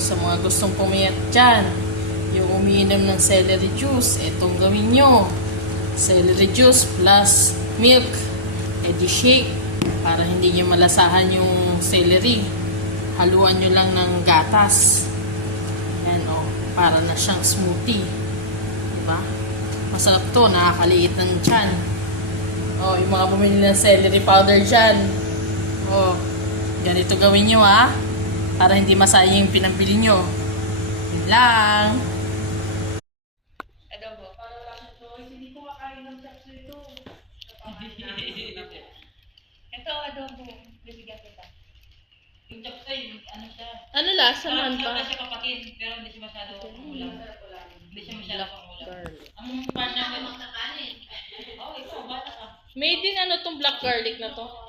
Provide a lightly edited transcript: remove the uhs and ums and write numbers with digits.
sa mga gustong pumayat dyan, yung umiinom ng celery juice, itong gawin nyo. Celery juice plus milk, edi shake, para hindi nyo malasahan yung celery. Haluan nyo lang ng gatas. Yan o, para na siyang smoothie. Diba? Masarap to, nakakaliit ng tiyan. O, yung mga bumili ng celery powder dyan. O, ganito gawin nyo ha. Para hindi masayang yung pinambili nyo. Yun lang. Adobo. Para lang ito. Hindi ko makain ng chapso ito. Ito adobo. Bibigyan kita. Yung chapsay, ano siya? Ano lasa man Parang pa? siya papakin, pero hindi siya masyado pangulam. Hindi siya masyado pangulam. Ang part niya may magkakanin. Oh, ikaw, bata ka. Made in ano tong black garlic na to?